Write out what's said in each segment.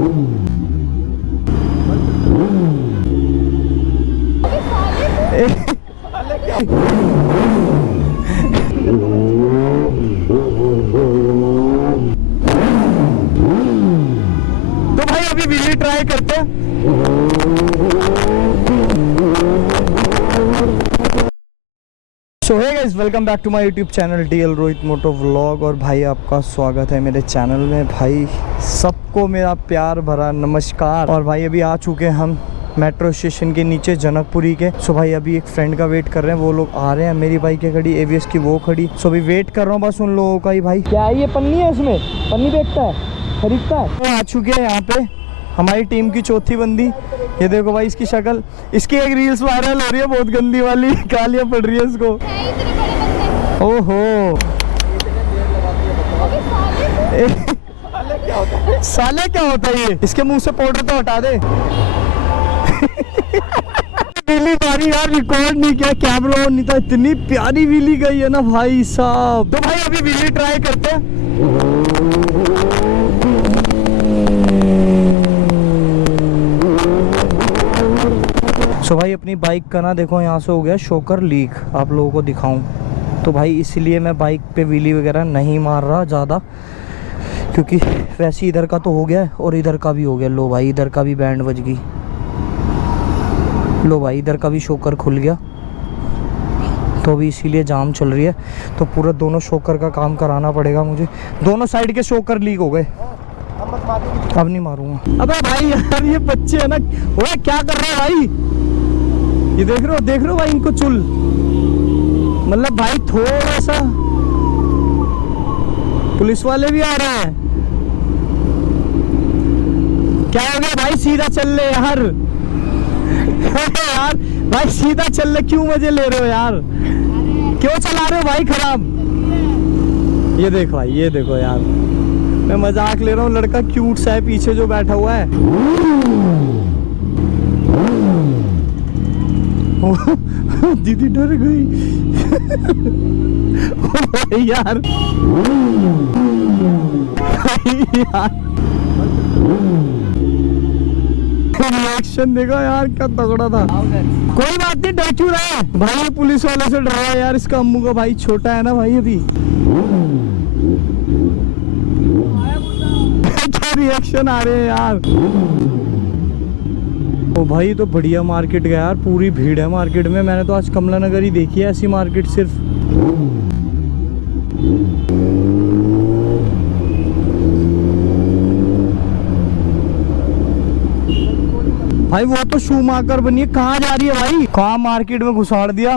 तो भाई अभी व्हीली ट्राई करते हैं। So hey guys, welcome back to my YouTube channel DL Rohit moto vlog. और भाई आपका स्वागत है मेरे चैनल में। भाई सबको मेरा प्यार भरा नमस्कार। और भाई अभी आ चुके हैं हम मेट्रो स्टेशन के नीचे जनकपुरी के। सो भाई अभी एक फ्रेंड का वेट कर रहे हैं, वो लोग आ रहे हैं। मेरी बाइक है खड़ी, AVS की वो खड़ी। सो अभी वेट कर रहा हूँ बस उन लोगों का ही। भाई क्या है ये पन्नी है, इसमें पन्नी बेचता है, खरीदता है। तो आ चुके हैं यहाँ पे हमारी टीम की चौथी बंदी। ये देखो भाई इसकी शक्ल, इसकी एक रील्स वायरल हो रही है बहुत गंदी वाली, गालियाँ पड़ रही है इसको। ओहो साले क्या होता है ये, इसके मुंह से पाउडर तो हटा दे। व्हीली मारी यार, रिकॉर्ड नहीं किया, कैमरा ऑन नहीं था। इतनी प्यारी व्हीली गई है ना भाई साहब। तो भाई अभी व्हीली ट्राई करते हैं। सो भाई अपनी बाइक का ना देखो यहाँ से हो गया शॉकर लीक, आप लोगों को दिखाऊं तो भाई इसलिए मैं बाइक पे व्हीली वगैरह नहीं मार रहा ज़्यादा, क्योंकि वैसे इधर का तो हो गया और इधर का भी हो गया। लो भाई इधर का भी बैंड बज गई। लो भाई इधर का भी शॉकर खुल गया, तो अभी इसीलिए जाम चल रही है। तो पूरा दोनों शॉकर का काम कराना पड़ेगा मुझे। दोनों साइड के शॉकर लीक हो गए, अब नहीं मारूंगा। अबे भाई यार ये बच्चे है ना, वो क्या कर रहे हैं भाई, ये देख रहे हो भाई इनको चुल, मतलब भाई थोड़ा सा। पुलिस वाले भी आ रहे हैं। क्या हो गया भाई, सीधा चल ले यार। यार भाई सीधा चल ले, क्यों मजे ले रहे हो यार, क्यों चला रहे हो भाई खराब। ये देखो भाई, ये देखो यार, मैं मजाक ले रहा हूँ। लड़का क्यूट सा है पीछे जो बैठा हुआ है। दीदी डर गई। यार रिएक्शन देखो यार, क्या तगड़ा था। कोई बात नहीं, डर क्यों रहा है भाई, पुलिस वाले से डर रहा है यार। इसका अम्मू का भाई छोटा है ना भाई अभी। क्या रिएक्शन आ रहे हैं यार। ओ भाई तो बढ़िया मार्केट गया यार, पूरी भीड़ है मार्केट में। मैंने तो आज कमला नगर ही देखी है ऐसी मार्केट सिर्फ। भाई वो तो शू माकर बनी है, कहाँ जा रही है भाई, कहाँ मार्केट में घुसाड़ दिया।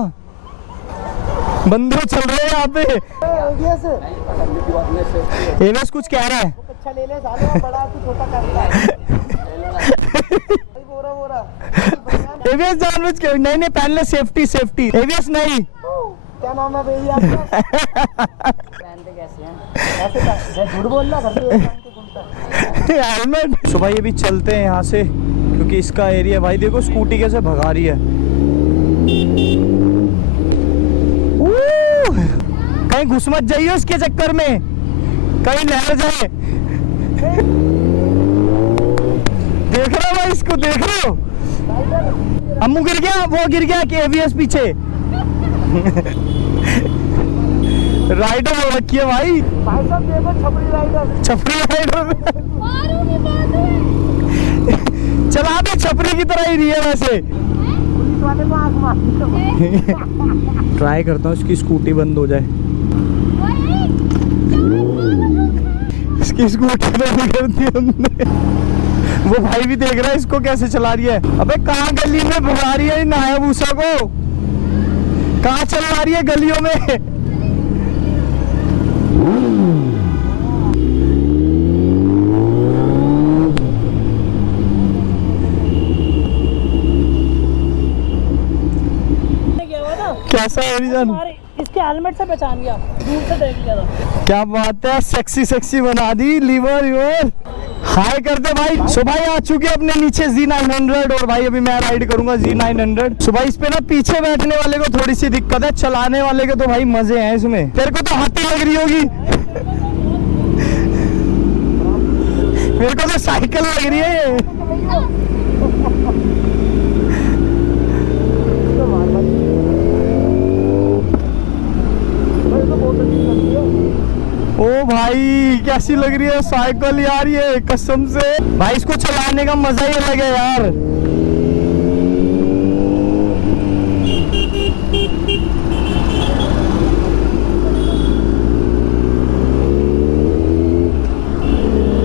बंदे चल रहे हैं यहाँ पे। एवस कुछ कह रहा है। ले ले साले, बड़ा तू छोटा कर रहा है। एवीएस जानबूझ के नहीं पहन ले, सेफ्टी सेफ्टी। एवीएस नहीं, क्या नाम है भैया आपका? पहनते कैसे हैं? ऐसे झूठ बोलना घर पे हेलमेट। सो भाई अभी चलते हैं यहाँ से, क्योंकि इसका एरिया भाई देखो स्कूटी कैसे भगा रही है। कहीं घुस मत जाइए उसके चक्कर में, कहीं लहर जाए। देख रहे हो भाई इसको, देख रहे हो अम्मू गिर गया, वो गिर गया कि AVS पीछे। राइडर हो रखी है भाई साहब देखो, छपरी राइडर चला दे, छपरी की तरह ही रही है वैसे। ट्राई करता हूँ इसकी स्कूटी बंद हो जाए। इसकी स्कूटी बंद कर दी हमने। वो भाई भी देख रहा है इसको कैसे चला रही है। अबे कहाँ गली में भगा रही है नया भूसा को, कहाँ चला रही है गलियों में। कैसा है रिजन? इसके हेलमेट से पहचान गया, दूर से देख लिया था। क्या बात है, सेक्सी सेक्सी बना दी। लीवर यूर हाय करते भाई। सो भाई आ चुके अपने नीचे Z900, और भाई अभी मैं राइड करूंगा Z900। सो भाई इस पे ना पीछे बैठने वाले को थोड़ी सी दिक्कत है, चलाने वाले के तो भाई मजे हैं इसमें। तेरे को तो हाथी लग रही होगी। मेरे को तो साइकिल लग रही है ये। ओ भाई कैसी लग रही है साइकिल यार ये, कसम से भाई इसको चलाने का मजा ही अलग है यार।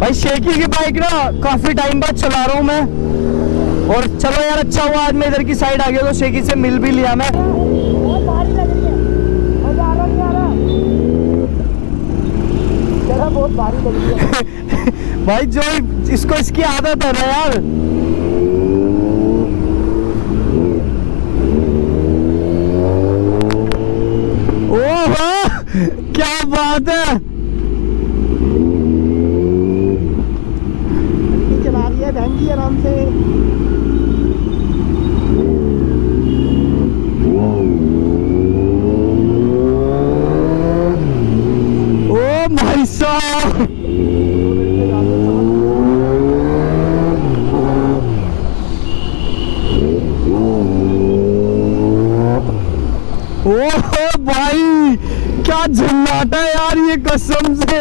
भाई शेकी की बाइक ना काफी टाइम बाद चला रहा हूँ मैं, और चलो यार अच्छा हुआ आज मैं इधर की साइड आ गया तो शेकी से मिल भी लिया मैं। बहुत भारी लग रही है, मजा आ रहा नहीं आ रहा, जरा बहुत भारी लग रही है। भाई जो इसको इसकी आदत है ना यार। ओह क्या बात है, चला रही है बहन जी आराम से। ओ भाई साहब ओह भाई क्या झन्नाटा है यार ये, कसम से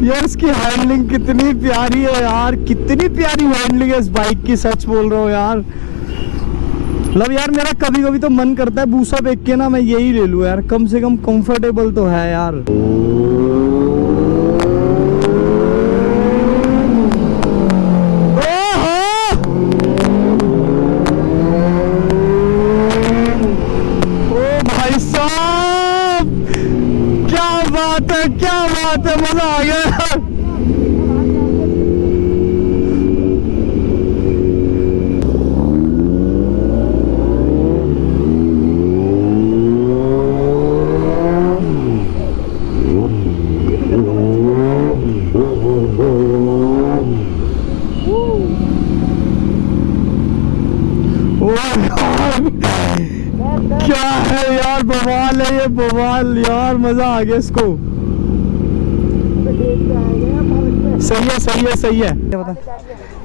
यार इसकी हैंडलिंग कितनी प्यारी है यार, कितनी प्यारी हैंडलिंग है इस बाइक की, सच बोल रहा हूँ यार। मतलब यार मेरा कभी कभी तो मन करता है बूसा देख के ना मैं यही ले लूँ यार, कम से कम कंफर्टेबल तो है यार। क्या बात है, मजा आ गया यार। क्या है यार, बवाल है ये, बवाल यार, मजा आ गया इसको। सही है सही है सही है। बता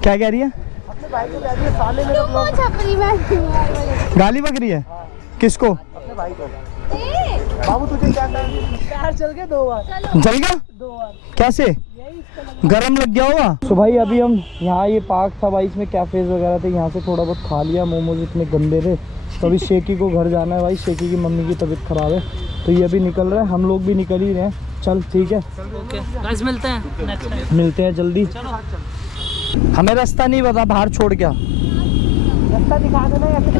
क्या कह रही है? अपने भाई को कह रही है साले मेरे ब्लॉग गाली बक रही है किसको? अपने भाई को। बाबू तुझे क्या कहना? कार चल गया 2 बार। जल गया? 2 बार। कैसे? गरम लग गया होगा। तो भाई अभी हम यहाँ, ये पार्क था भाई, इसमें कैफेज वगैरह थे, यहाँ से थोड़ा बहुत खा लिया। मोमोज इतने गंदे थे। तो अभी शेकी को घर जाना है भाई, शेकी की मम्मी की तबीयत खराब है, तो ये अभी निकल रहा है, हम लोग भी निकल ही रहे हैं। चल ठीक है, ओके गाइस, मिलते हैं नेक्स्ट टाइम, मिलते हैं जल्दी। हमें रास्ता नहीं पता, बाहर छोड़ क्या रास्ता दिखा देना या फिर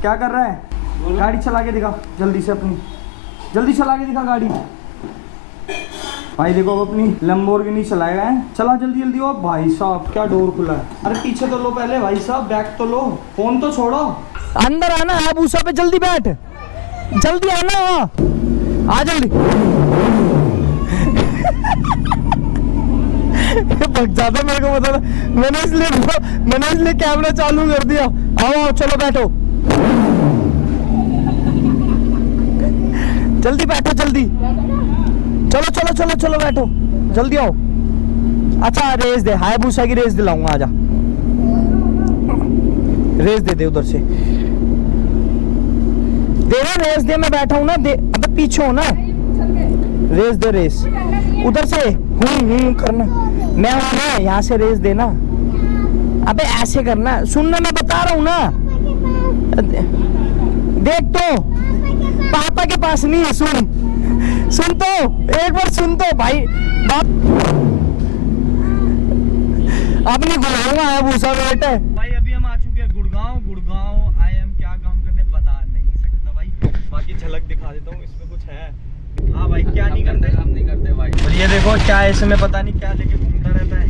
क्या कर रहा है? गाड़ी चला के दिखा जल्दी से, अपनी जल्दी चला के दिखा गाड़ी। भाई देखो अब अपनी लैम्बोर्गिनी चलाएगा है, चला जल्दी जल्दी। ओ भाई साहब क्या डोर खुला है, अरे पीछे तो लो पहले भाई साहब, बैग तो लो, फोन तो छोड़ो। अंदर आना है भूसा पे, जल्दी बैठ, जल्दी आना, आ जल्दी। भग जाता, मेरे को पता था, मैंने इसलिए कैमरा चालू कर दिया। आओ आओ चलो बैठो, जल्दी बैठो जल्दी, चलो चलो चलो चलो बैठो जल्दी आओ। अच्छा रेस दे, हायाबुसा की रेस दिलाऊंगा, आजा रेस दे दे उधर से, दे ना रेस दे, मैं बैठा हूं ना, दे। अबे पीछे हो ना, रेस दे, रेस उधर से करना, मैं हूं ना, यहाँ से रेस देना। अबे ऐसे करना, सुनना, मैं बता रहा हूँ ना, देख तो पापा के पास नहीं है, सुन तो एक बार सुन तो भाई बात। अब नहीं गुड़गांव आया भूसा बेटे। भाई अभी हम आ चुके हैं गुड़गांव आए हम क्या काम करने बता नहीं सकता भाई, बाकी झलक दिखा देता हूँ, इसमें कुछ है। हाँ भाई क्या नहीं करते, काम नहीं करते भाई। और ये देखो क्या है इसमें, पता नहीं क्या लेके घूमता रहता है।